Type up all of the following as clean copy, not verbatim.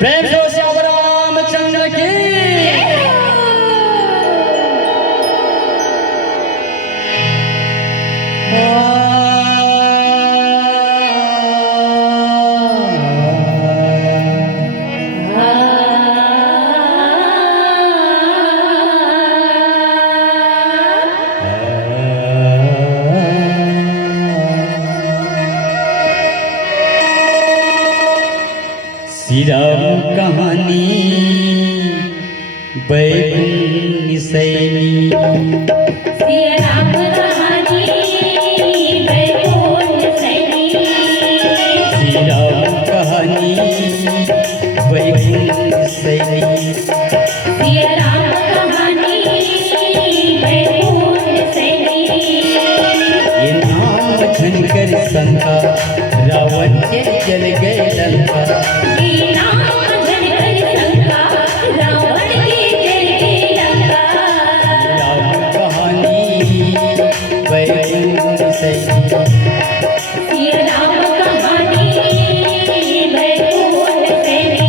प्रेम से श्याम रामचंद्र की। श्री राम कहानी बैकुंठ सैनी। श्री राम कहानी बैकुंठ सैनी। श्री राम कहानी बैकुंठ सैनी। श्री राम कहानी बैकुंठ सैनी। ये नाम झनकर शंका रावण के जल गए लंका। ये नाम झनकर शंका रावण के जल गए लंका। राम कहानी बैकुंठ सैनी। श्री राम कहानी बैकुंठ सैनी।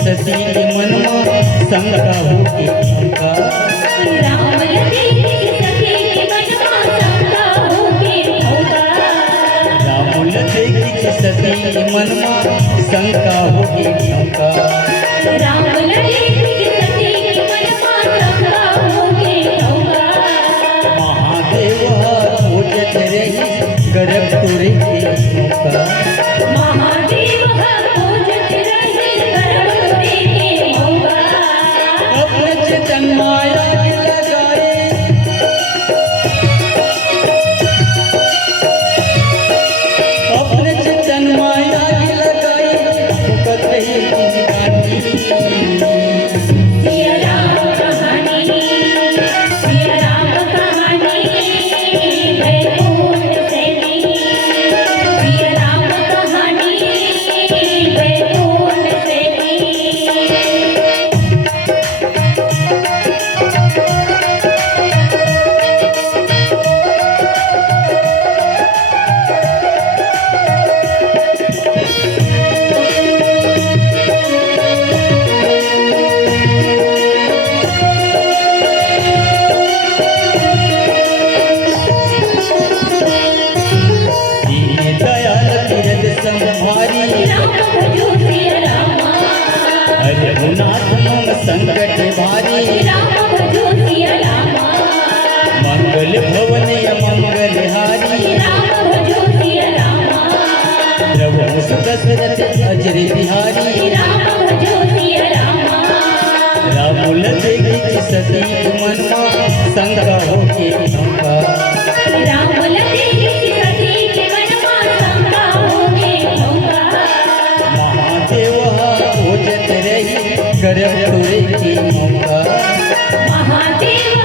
सती के मन में शंका होके शंका। राम लखी सती के मन में शंका होके भौंका। राम लखी सती के मन में शंका होके शंका। राम लखी सती के मन में शंका होके भौंका। महादेव खोजत रही गर्भ तुरे के मौका। महादेव खोजत रही गर्भ तुरे के मौका। अपने चितन माया लगाए, अपने चितन माया लगाए फुकत रही जिंदगानी। श्री राम कहानी श्री राम कहानी बैकुंठ सैनी। श्री राम कहानी बैकुंठ सैनी। दीन दयाल तीरथ संभारी, राम भजो श्री रामा। रघुनाथ मम संकट भारी। राम भजो श्री रामा। मंगल भवन मंगल हारी। राम भजो श्री रामा। प्रभु दशरथ अजर बिहारी। राम भजो श्री रामा। राम लखी सती के मन में शंका होके शंका। राम लखी सती के मन में शंका होके भौंका। महादेव खोजत रही गर्भ तुरे के मौका। महादेव